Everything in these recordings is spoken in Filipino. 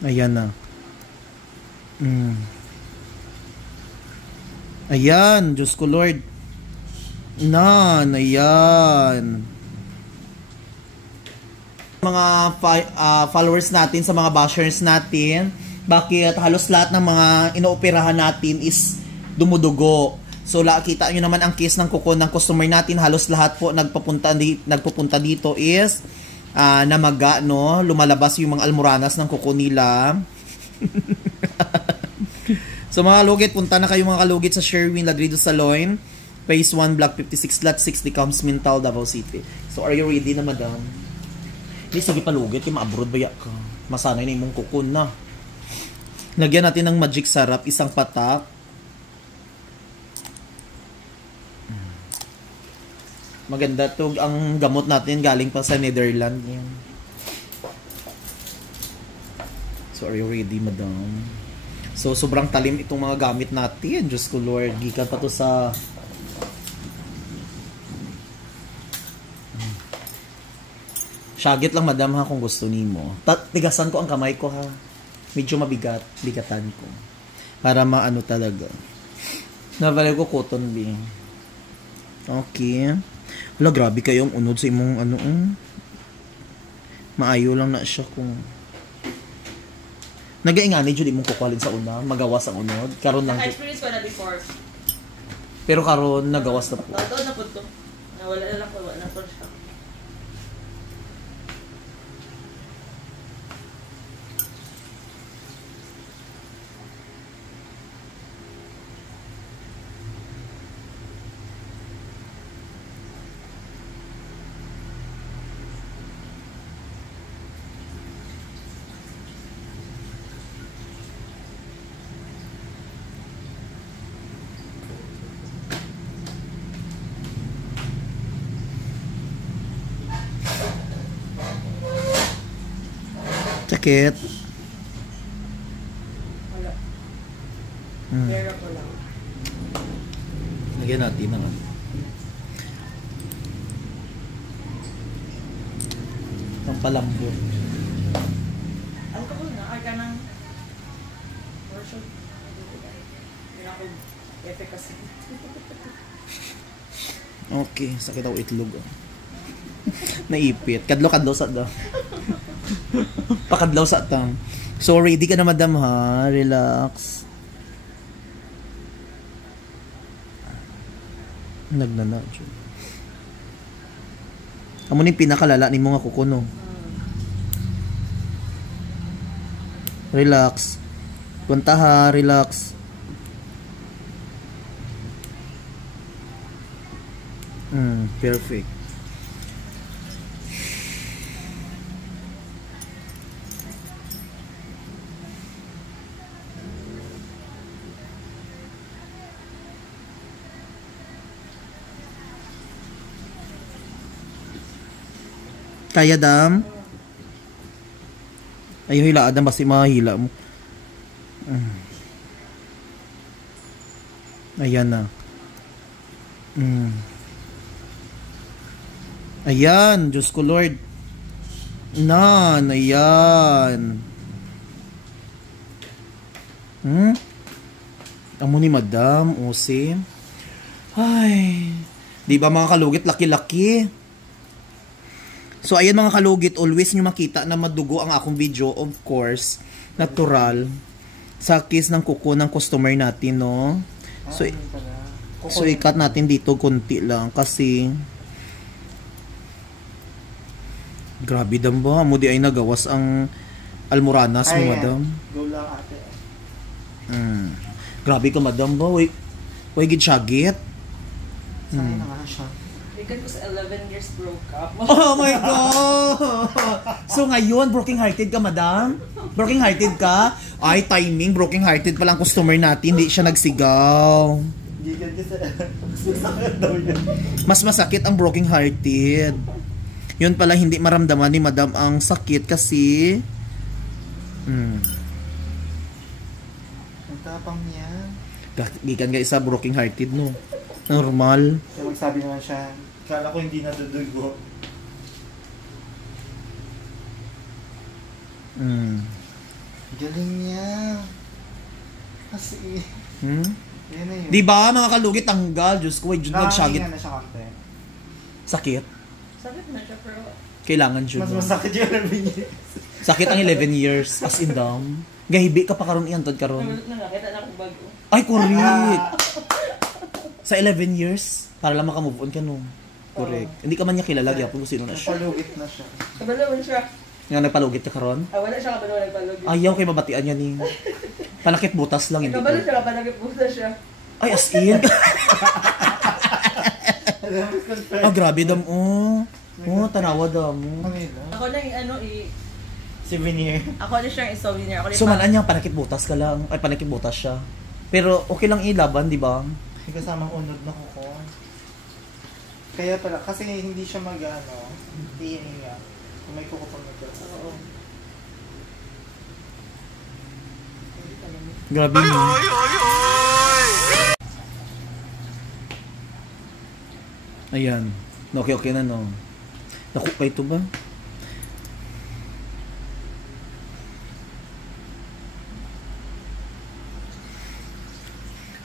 Ayan na. Ayan, Diyos ko Lord. Ayan. Mga followers natin, sa mga bashers natin, bakit halos lahat ng mga inooperahan natin is dumudugo. So kita nyo naman ang case ng kuko ng customer natin, halos lahat po nagpupunta dito is namaga, no? Lumalabas yung mga almoranas ng kuko nila. So mga kalugit, punta na kayo mga kalugit sa Sherwin Ladrido Salon, Phase 1, Block 56, Lot 6, Decams, Mintal, Davao City. So are you ready na, madam? Hindi, sige palugit, kaya ma-abroad baya ka. Masanay na imong kukun na. Lagyan natin ng magic sarap, isang patak. Maganda to, ang gamot natin galing pa sa Netherlands. So are you ready, madam? So sobrang talim itong mga gamit natin. Diyos ko Lord, gikan pa to sa Shagit lang, madam, ha, kung gusto nimo. Tigasan ko ang kamay ko, ha. Medyo bigatan ko. Para maano talaga. Nabalay ko cotton bee. Okay. Wala, grabe kayong unod sa imong ano. Maayo lang na siya kung nagaingani jud imong kukwalin sa una, magawas ang unod. Karon lang. Experience ko na before. Pero karon nagawas na po. Doon na po to. Wala na lang po, wala na po siya. Sakit. Wala. Pero ko lang. Lagyan natin naman. Ang palambot. Ang ko na, ay ka ng workshop. Hindi na ako efficacy. Okay, sakit ako itlog. Naipit. Kadlo-kadlo sa daw. Pakadlaw sa tam. So ready ka na, madam, ha? Relax. Nagnana. Amo ni pinakalala ni mga kukuno. Relax. Punta, ha, relax. Perfect. Kaya, dam? Ayaw hila, adam, basta mahila mo. Ayan na. Ayan, Diyos ko Lord. Ayan. Amo ni madam, Ose. Ay, di ba mga kalugit, laki-laki? So ayan mga kalugit, always nyo makita na madugo ang akong video, of course, natural, sa case ng kuko ng customer natin, no? So ikat natin dito konti lang kasi grabe, dam ba? Mo di ay nagawas ang almoranas mo, madam. Go lang, ate. Grabe ka, madam ba? Way gid syagit. Saan na nga siya? Because ko sa 11 years broke up. Oh my God! So ngayon, broken-hearted ka, madam? Broken-hearted ka? Ay, timing, broken-hearted pa lang customer natin, hindi siya nagsigaw. Mas masakit ang broken-hearted. Yun pala, hindi maramdaman ni madam ang sakit kasi ang tapang niya. gikan ka isa broken-hearted, no? Normal. Kaya magsabi naman siya, kala ko hindi natudugo. Galing niya. Kasi, Hmm? yan na yun. Di ba mga kalugit tanggal? Diyos ko, Diyos nagsyagit. Nakahinga na siya kante. Sakit. Sakit na siya, pero Kailangan Diyos. Mas masakit yung 11 years. Sakit ang 11 years. As in dam. Gahibi ka pa karon iyan, Tod karon. nakita na akong bago. Ay, correct. Sa 11 years, para lang makamove on ka no. Correct. Hindi ka man niya kilala, gyapon kung sino na siya. Palugit na siya. Kabalawan siya. Nga nagpalugit ka karon. Wala siya kabalawan nagpalugit. Ayaw kay mabatian niya ni. Panakit butas lang hindi. Kabalo ko. siya kapalagit pusa siya. Ay, as in. Grabe dam tanawa dam Kanila. Ako na yung Souvenir. ako na siyang souvenir. Ako na So man niya panakit butas ka lang. Ay panakit butas siya. Pero okay lang ilaban, di ba? May kasamang unod na kuko. Kaya pala, kasi hindi siya iinga. Kung may kuko pang nagkasa. Oo. Grabe mo. Ayan. Okay na no. Naku pa ito ba?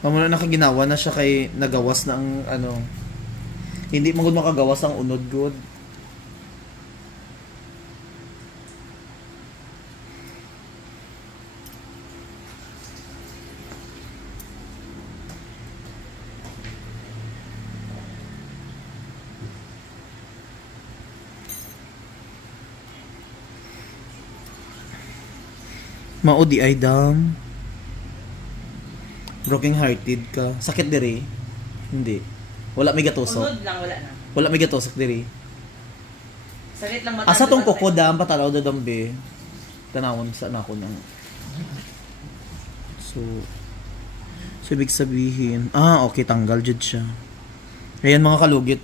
Mamuna nakaginawa na siya kay nagawas na ang hindi mo gud makagawas ang unod good. Maudi ay dam. Broken hearted ka. Sakit diri? Hindi. Wala may gatusok. Unod lang, wala na. Wala may gatusok diri. Sakit lang mata. Asa tong kuko dam patalaw da dambe. Tanawon sa nako nang. So ibig sabihin, okay tanggal jud siya. Ayan mga kalugit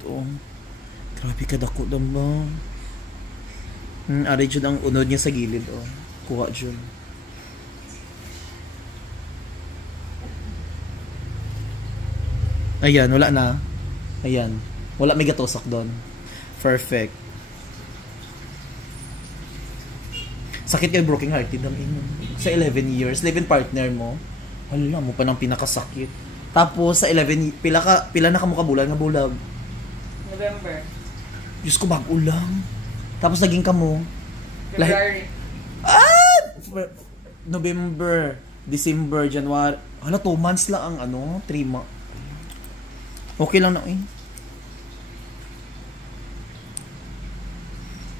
Grabe ka dako dam ba. Ari jud ang unod niya sa gilid Kuha jud. Ayan, wala na. Ayan. Wala may gatusok doon. Perfect. Sakit kay broken hearted ang inyo. Sa 11 years, 11 partner mo. Wala mo pa nang pinakasakit. Tapos sa 11 pila na ka mo kabulan nga bulag. November. Diyos ko bago lang. Tapos naging kamo. February. November, December, January. 2 months lang ang 3 months. Okay lang na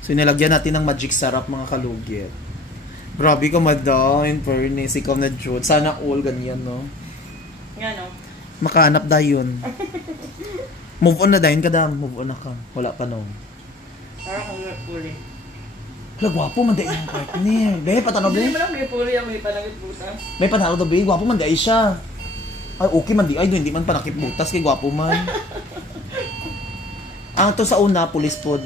So nilagyan natin ng magic syrup mga kalugit. Grabe ka madam, in fairness, ikaw na Jude. Sana all ganyan no. Nga no. Makahanap dayon. Move on na dayon ka dam, move on na ka. Wala pa no. Parang kung puli. Gwapo man dayon ang partner. Be, patano Hindi be. mo lang may puli ang may palagit butas. May panalo daw be, gwapo man dayon siya. Ay, okay man di. Ay, hindi man panakip butas kay gwapo man. Ang to sa una, police food.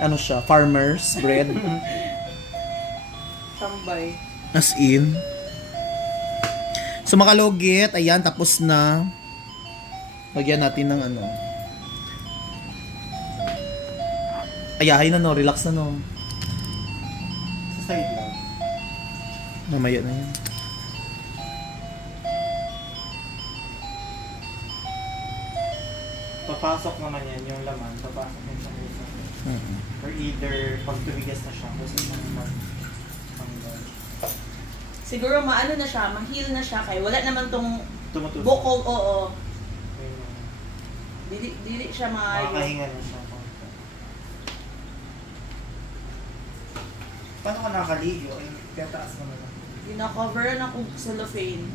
Ano siya? Farmer's bread. Tambay. As in. So, makalugit. Ayan, tapos na. Lagyan natin ng Ayahay na no. Relax na no. Sa side lang. Mamaya na yan. Papasok naman yan, yung laman, papasok yan sa usa. Or either, pag tumigas na siya, gusto naman hanggang. Siguro maano na siya, ma-heal na siya kay wala naman tong Tumutusok. bukol, oo. Ayun. Dili siya Makakahinga na siya. Paano ka nakaligo? Ay, kaya taas naman ako. Gina-cover na kung cellophane.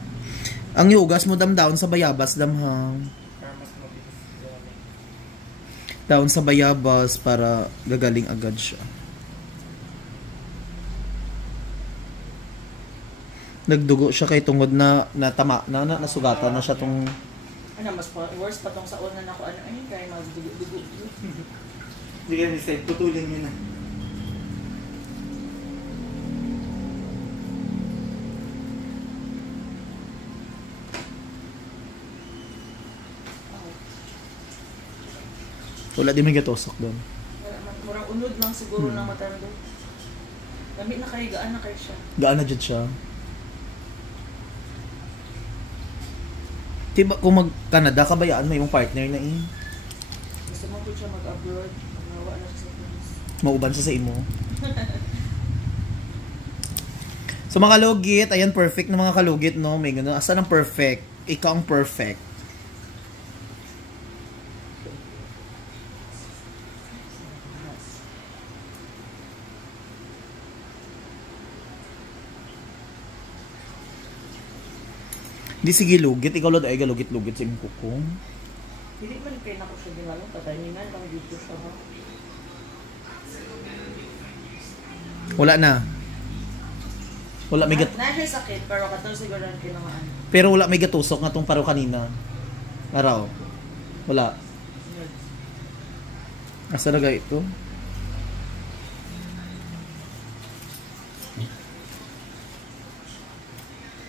Ang yugas mo dam down sa bayabas dam ha. Para mas mabilis yun. Down sa bayabas para gagaling agad siya. Nagdugo siya kay tungod na natama na nasugatan na siya tong Mas worse pa tong sa una na ko kaya magdugo-dugo. Hindi ka decide, putulin nyo na. wala di may gatosok doon. Murang unod lang siguro ng matando. Lamig na kayo, gaan na kayo siya. Gaan na dyan siya. Diba kung mag-Canada ka, bayaan mo yung partner na eh. Gusto mo po siya mag-abroad. Magawa lang sa friends. Mauban sa imo. So mga kalugit, ayan perfect na mga kalugit, no? May gano'n. Asa ng perfect? Ikaw ang perfect. Di sige lugit, ikaw lang ay galugit-lugit sa imong kukong. Hindi man kayo na ko siya ginalo. Tataningan lang dito siya ha. Wala na. Wala may gat Na siya sakit, pero katong siguro ang kinamaan. pero wala may gatusok nga tong paro kanina. Araw. Wala. Asa na ga ito?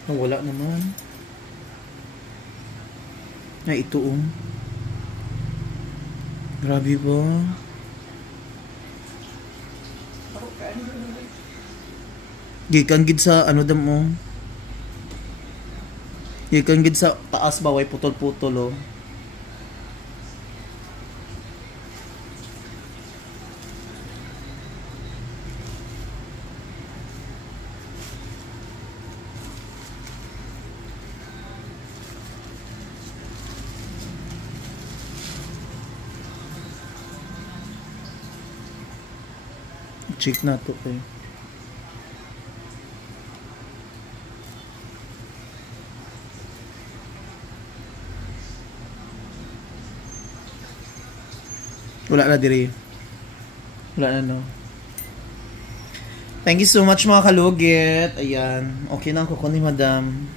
Oh, wala naman. Ay, ito Grabe ba? Gikan gid sa ano dam mo. Gikan gid sa taas ba way putol-putol oh. Check na to eh. Wala na diri. Wala na no. Thank you so much mga kalugit. Ayan. Okay na ang kuko ni madam.